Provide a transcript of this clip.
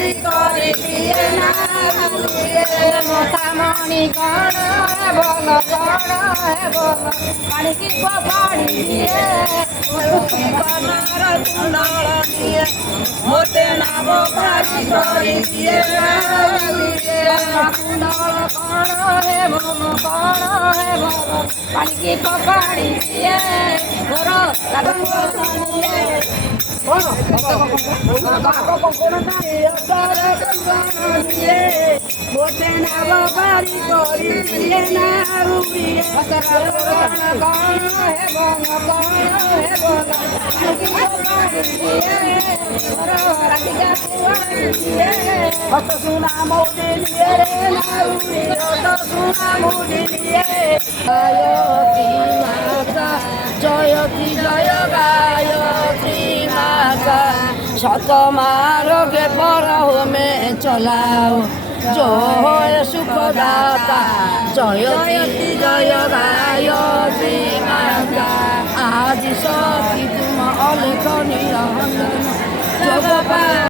বাড়ি করে দিয়ে না মতামণি কণ বল পানি কি বাড়ি দিয়ে বানার কুণ্ডল দিয়ে হতে নাব বাড়ি করে দিয়ে কুণ্ডল কণ হে বল পানি কি বাড়ি দিয়ে ঘর লাগন দিয়ে बोटे ना बारी कोरी ये ना रूरी कौन है बोला तो सुना मोदी लिए ना रूरी तो सुना मोदी लिए गायत्री माता जयती जय गायत्री माता शत मार्गे पर में चलाओ जय सुखदाता जयती जय गायत्री माता आज सखी तुम अलेख निरंजन जगपा